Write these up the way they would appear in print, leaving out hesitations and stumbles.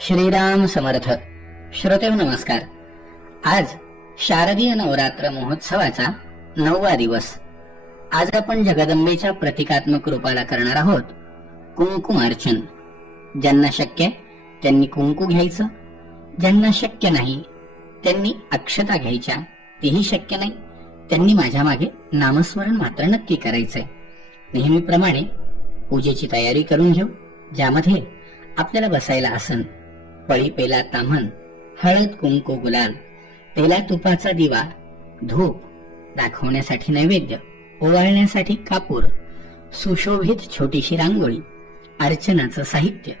श्रीराम समर्थ. श्रोतेहो नमस्कार. आज शारदीय नवरात्र महोत्सवाचा 9वा दिवस. आज आपण जगदंबेच्या प्रतिकात्मक रूपाला करणार आहोत कुंकुमार्चन. ज्यांना शक्य त्यांनी कुंकू घ्यायचं, ज्यांना शक्य नाही त्यांनी अक्षता घ्यायच्या, तेही शक्य नाही त्यांनी माझ्या मागे नामस्मरण मात्र नक्की करायचंय. नेहमीप्रमाणे पूजेची तयारी करून घेऊ, ज्यामध्ये आपल्याला बसायला आसन, पळी पेला ताम्हण, हळद कुंकू गुलाल, तेला तुपाचा दिवा, धूप, दाखवण्यासाठी नैवेद्य, ओवाळण्यासाठी कापूर, सुशोभित छोटीशी रांगोळी, अर्चनाचं साहित्य,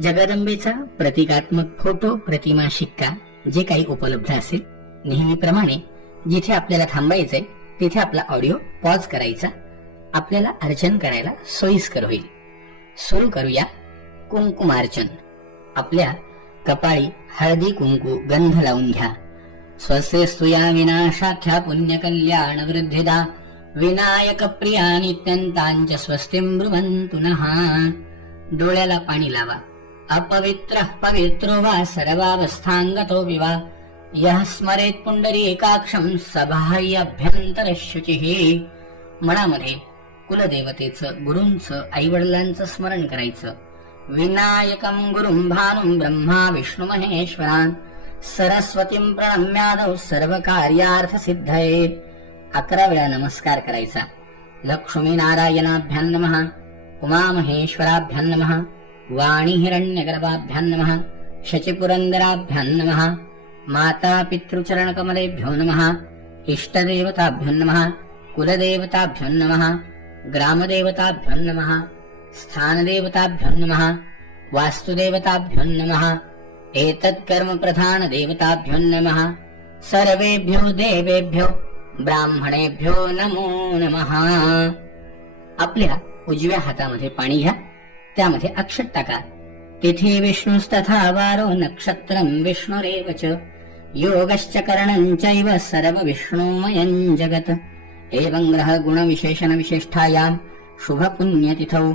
जगदंबेचा प्रतिकात्मक फोटो, प्रतिमा, शिक्का जे काही उपलब्ध असेल. नेहमीप्रमाणे जिथे आपल्याला थांबायचंय तिथे आपला ऑडिओ पॉज करायचा, आपल्याला अर्चन करायला सोयीस्कर होईल. सुरू करूया कुंकुमार्चन. आपल्या कपाळी हळदी कुंकू गंध लावून घ्या. स्वस्य स्तुया विनाशाख्या पुण्य कल्याण वृद्धिदा विनायक प्रिया नित्यंतांच स्वस्तिं ब्रुवन्तु नः. डोळ्याला पाणी लावा. अपवित्र पवित्रो वा सर्वावस्थांगतो विवा यः स्मरेत पुंडरीकाक्षं सबाह्यभ्यंतर शुचिः. मनामध्ये कुलदेवतेचं, गुरूंचं, आईवडिलांचं स्मरण करायचं. विनायकं गुरुं भानुं ब्रह्मा विष्णु महेश्वरान् सरस्वतीं प्रणम्यादौ सर्व कार्यार्थ सिद्धये. 11 वेळा नमस्कार करायचा. लक्ष्मी नारायणाभ्यां नमः, उमा महेश्वराभ्यां नमः, वाणी हिरण्यगर्भाभ्यां नमः, शचिपुरंदराभ्यां नमः, माता पितृचरण कमलेभ्यो नमः, इष्टदेवताभ्यो नमः, कुलदेवताभ्यो नमः, ग्रामदेवताभ्यो नमः, स्थानदेवताभ्यो नमः, वास्तुदेवताभ्यो नमः, एतत् कर्म प्रधान देवताभ्यो नमः, सर्वेभ्यो देवेभ्यो ब्राह्मणेभ्यो नमो नमः. आपल्या उजव्या हातामध्ये पाणी घ्या, त्यामध्ये अक्षत टाका. तिथे विष्णुस्तथा वारो नक्षत्रं विष्णुरेव च योगश्च करणं चैव सर्व विष्णुमयं जगत्. एवं ग्रह गुण विशेषण विशिष्टायां शुभ पुण्यतिथौ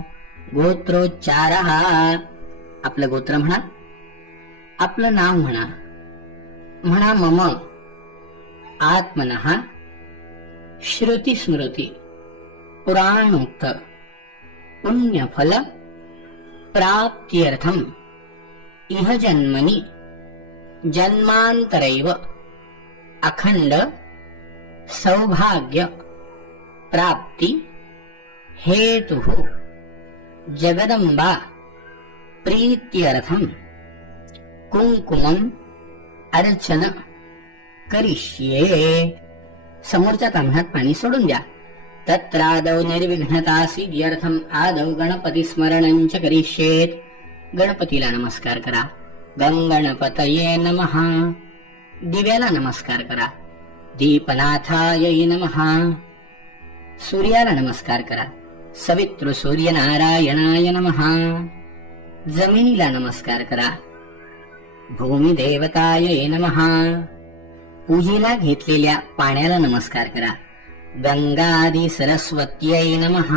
गोत्रोच्चारः. आपलं गोत्र म्हणा, आपलं नाव म्हणा. म्हणा मम आत्मनः श्रुती स्मृती पुराणोक्त पुण्यफल प्राप्त्यर्थम इह जन्मनि जन्मांतरैव अखंड सौभाग्य प्राप्ति हेतुः जगदंबा प्रीत्यर्थम कुंकुमं अर्चन करिष्ये. समोरच्या ताम्हणात पाणी सोडून द्या. तत्रादौ निर्विघ्नता सिद्ध्यर्थम आदौ गणपती स्मरणं च करिष्येत. गणपतीला नमस्कार करा. गंगणपतये नमः. दिव्याला नमस्कार करा. दीपनाथाय नमः. सूर्याला नमस्कार करा. सवितृ सूर्यनारायणाय नमः. जमिनीला नमस्कार करा. भूमिदेवताय नमः. पूजेला घेतलेल्या पाण्याला नमस्कार करा. गंगादि सरस्वत्यै नमः.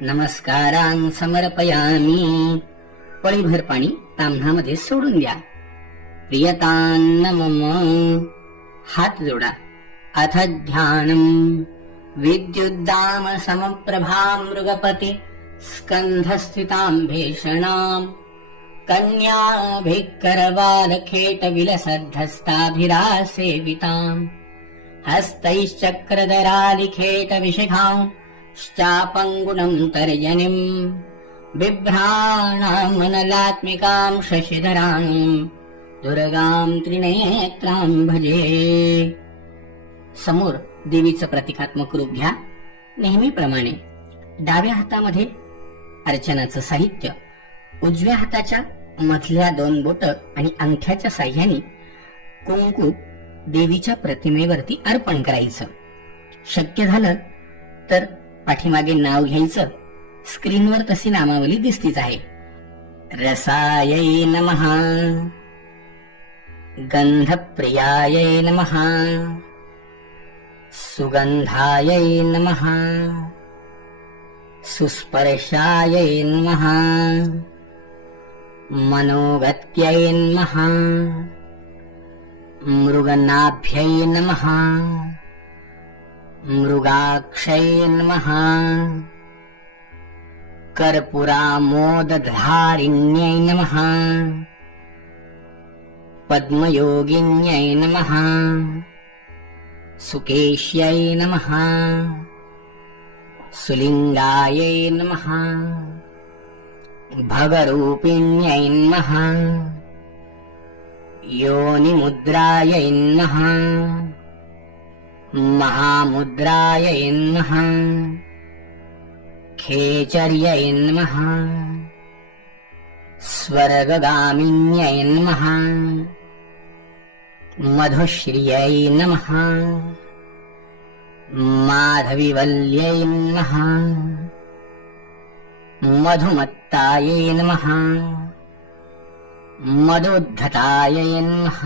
नमस्कारान् समर्पयामि. पळीभर पाणी ताम्हणामध्ये सोडून द्या. प्रियतान्न मम. हात जोडा. अथ ध्यानम् विद्युद्दाम समप्रभां मृगपति स्कंधस्थितां भीषणाम् कन्याभिकरवालखेट विलसद्धस्ताभिरासेविताम् हस्तैश्चक्रधरालिखेट विशिखां श्चापङ्गुणं तर्जनीं बिभ्राणामनलात्मिकां शशिधरां दुर्गां त्रिनेत्रां भजे. समोर देवीचं प्रतिकात्मक रूप घ्या. नेहमीप्रमाणे डाव्या हातामध्ये अर्चनाचं साहित्य, उजव्या हाताच्या मधल्या 2 बोट आणि अंगठ्याच्या साह्याने कुंकू देवीच्या प्रतिमेवरती अर्पण करायचं. शक्य झालं तर पाठीमागे नाव घ्यायचं. स्क्रीनवर तशी नामावली दिसतीच आहे. रसायै नमः, गंधप्रियायै नमः, सुगंधायै नमः, सुस्पर्शायै नमः, मनोगत्यै नमः। मृगन्नाभ्यै नमः। मृगाक्षै नमः। कर्पूरामोदधारिण्यै नमः। पद्मयोगिन्यै नमः। सुकेश्यै नमः। सुलिङ्गायै नमः। भगरूपिण्यै नमः। योनिमुद्रायै नमः। महामुद्रायै नमः। खेचर्यै नमः। स्वर्गगामिन्यै नमः। मधुश्रियै नमः। माधवीवल्यै नमः। मधुमत्तायै नमः। मदोद्धतायै नमः।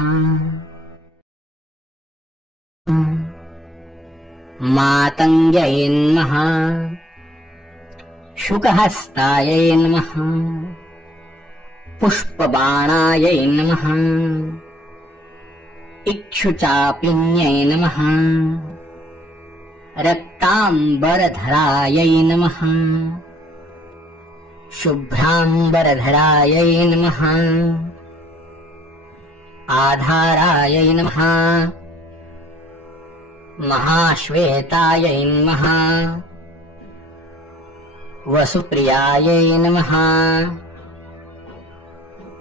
मातङ्ग्यै नमः। शुकहस्तायै नमः। पुष्पबाणायै नमः। इक्षुचापिन्यै नमः। रक्ताम्बरधरायै नमः। शुभ्राम्बरधरायै नमः। आधारायै नमः। महाश्वेतायै नमः। वसुप्रियायै नमः।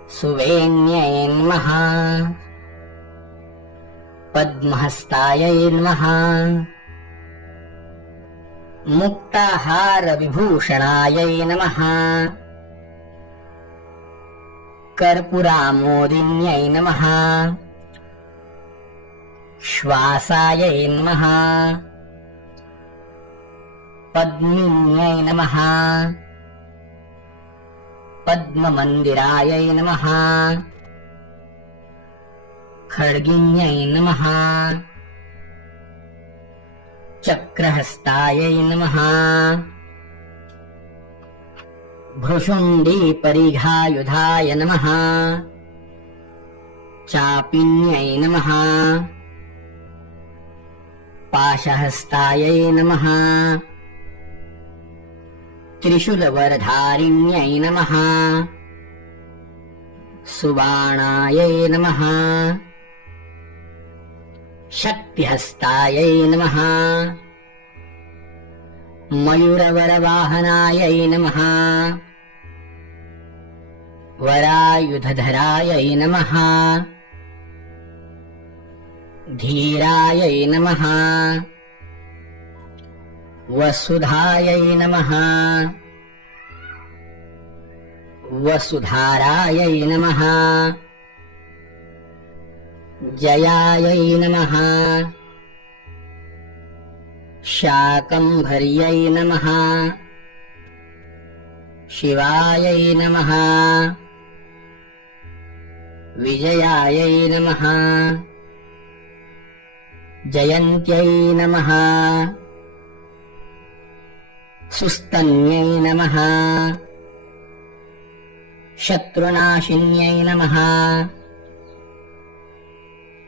सुवेण्यै नमः। पद्महस्तायै नमः। मुक्ताहारविभूषणायै नमः। कर्पूरामोदिन्यै नमः। श्वासायै नमः। पद्मिन्यै नमः। पद्ममन्दिरायै नमः। खड्गिन्यै नमः। चक्रहस्तायै नमः। भ्रुशुण्डीपरिघायुधाय नमः। चापिन्यै नमः। पाशहस्तायै नमः। त्रिशूलवरधारिण्यै नमः। सुबाणायै नमः। शक्तिहस्तायै नमः। मयूरवरवाहनायै नमः। वरायुधधरायै नमः। धीरायै नमः। वसुधायै नमः। वसुधारायै नमः। जयायै नमः। शाकम्भर्यै नमः। शिवायै नमः। विजयायै नमः। जयन्त्यै नमः। सुस्तन्यै नमः। शत्रुनाशिन्यै नमः।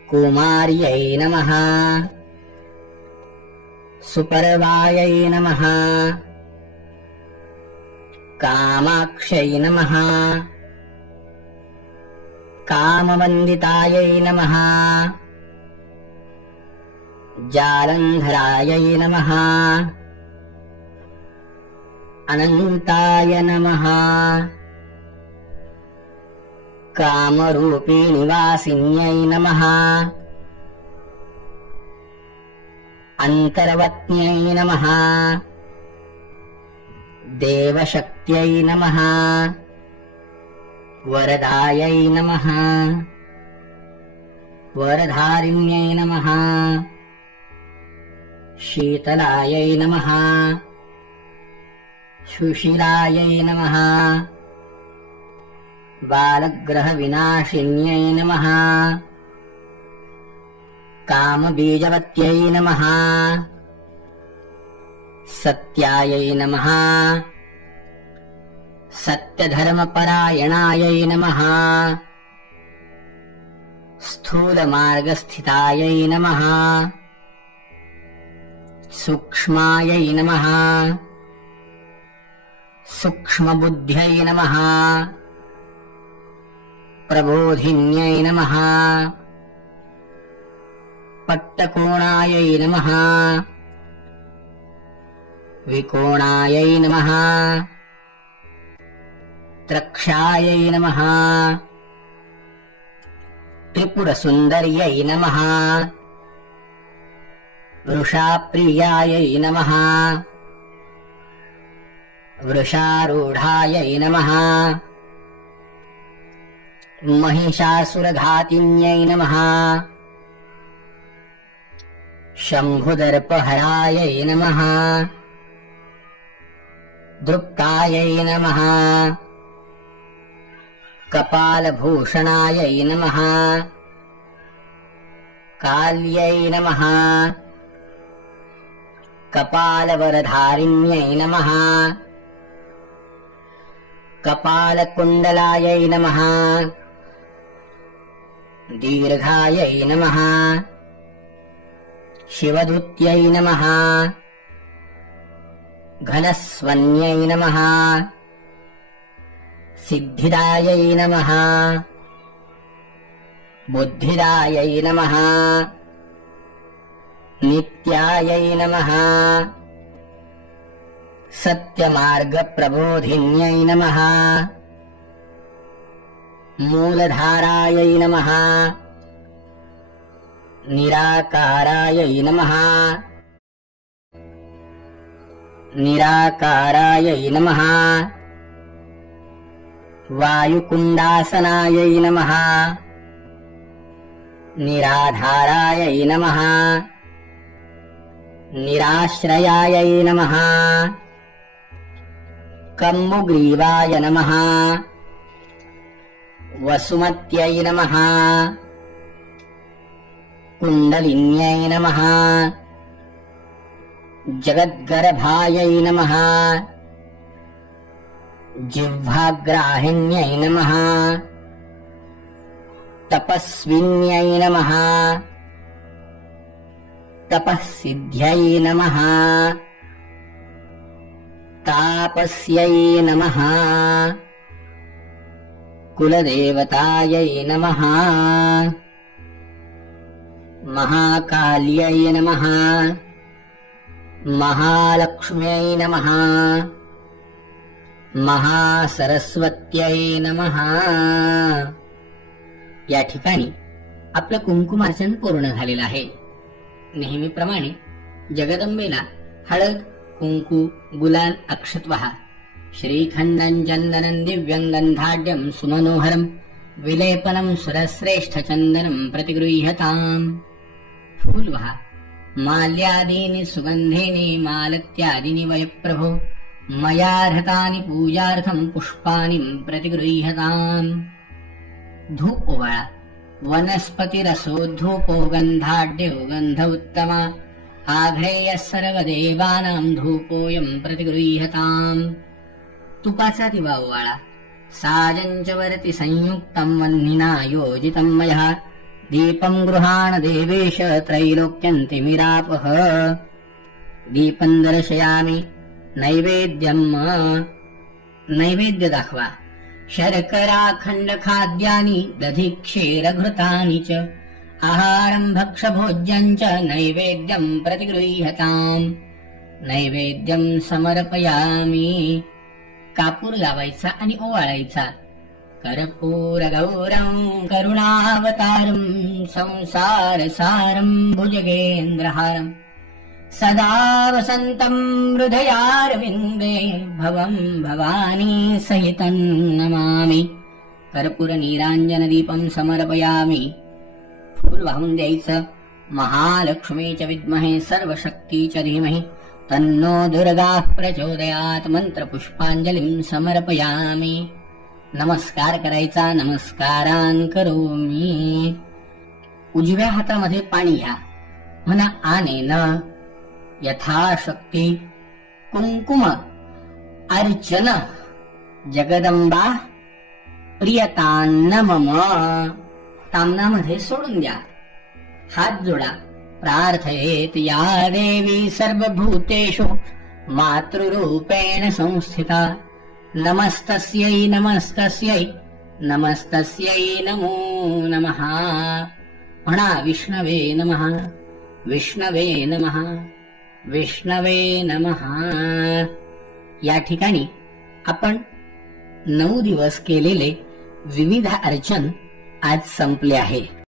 कुमार्यै नमः। सुपर्वायै नमः। कामाक्ष्यै नमः। कामवन्दितायै नमः। जालन्धरायै नमः। अनन्ताय नमः। कामरूपिणिवासिन्यै नमः। अन्तर्वत्न्यै नमः। देवशक्त्यै नमः। वरदायै नमः। वरधारिण्यै नमः। शीतलायै नमः। सुशीलायै नमः। बालग्रहविनाशिन्यै नमः। कामबीजवत्यै नमः। सत्यायै नमः। सत्यधर्मपरायणायै नमः स्थूलमार्गस्थितायै नमः सूक्ष्मायै नमः सूक्ष्मबुद्ध्यै नमः प्रबोधिन्यै नमः पट्टकोणायै नमः विकोणायै नमः त्रक्षायै नमः त्रिपुरसुन्दर्यै नमः वृषाप्रियायै नमः वृषारूढायै नमः महिषासुरघातिन्यै नमः शम्भुदर्पहरायै नमः दृप्तायै नमः कपालभूषणायै नमः काल्यै नमः कपालवरधारिण्यै नमः कपालकुण्डलायै नमः दीर्घायै नमः शिवदूत्यै नमः घनस्वन्यै नमः सिद्धिदायै नमः बुद्धिदायै नमः नित्यायै नमः सत्यमार्गप्रबोधिन्यै नमः मूलधारायै नमः निराकारायै नमः निराकारायै नमः वायुकुण्डासनायै नमः निराधारायै नमः निराश्रयायै नमः कम्बुग्रीवाय नमः वसुमत्यै नमः कुण्डलिन्यै नमः जगद्गर्भायै नमः जिह्वाग्राहिण्यै नमः तपस्विन्यै नमः तपःसिद्ध्यै नमः तापस्यै नमः कुलदेवतायै नमः महाकाल्यै नमः महालक्ष्म्यै नमः महासरस्वत्यै नमः. या ठिकाणी आपलं कुंकुमार्चन पूर्ण झालेलं आहे. नेहमीप्रमाणे जगदंबेला हळद, कुंकू, गुलाल, अक्षत वाहा. श्रीखंडं चंदनं दिव्यं गंधाढ्यं सुमनोहरं विलेपनं सुरश्रेष्ठ चंदनं प्रतिगृह्यताम्. फूल वहा. माल्यादीनि सुगंधीनि मालत्यादीनि वयप्रभो मया धृतानि पूजार्थं पुष्पाणि प्रतिगृह्यताम्. धूप ओवाळा. वनस्पतिरसोद्धूपो गंधाढ्यो गंध उत्तमा आघ्रेयः सर्वदेवानां धूपोऽयं प्रतिगृह्यताम्. तुपाचा दिवा ओवाळा. साजञ्चवरति संयुक्तं वह्निना योजितं मया दीपं गृहाण देवेश त्रैलोक्यं तिमिरापः. दीपं दर्शयामि नैवेद्यं नैवेद्य दाखवा. शर्कराखंड खाद्यानि दधि क्षीरघृतानि च आहारं भक्षभोज्यं च नैवेद्यं प्रतिगृह्यताम्. नैवेद्यं समर्पयामि. कापूर लावायचा आणि ओवाळायचा. कर्पूर गौरं करुणावतारं संसारसारं भुजगेन्द्रहारं सदा वसन्तं हृदयारविन्दे भवं भवानी सहितं नमामि. कर्पूर नीरांजन दीपं समर्पयामि. फूल वाहून द्यायचं. महालक्ष्मीच विद्महे सर्वशक्तीच धीमहि तन्नो दुर्गाः प्रचोदयात्. मंत्र पुष्पांजलिं समर्पयामि. नमस्कार करायचा. नमस्कारान करोमि. उजव्या हातामध्ये पाणी घ्या. म्हणा आनेन यथाशक्ती कुंकुम अर्चन जगदंबा प्रियतान्न मम, कामनामध्ये सोडून द्या. हात जोडा. प्रार्थयेत या देवी सर्वभूतेषु मातृरूपेण संस्थिता. नमस्तस्यै नमस्तस्यै नमस्तस्यै नमो नमः. म्हणा विष्णवे नमः, विष्णवे नमः, विष्णवे नमः. या ठिकाणी आपण 9 दिवस केलेले विविध अर्चन आज संपले आहे.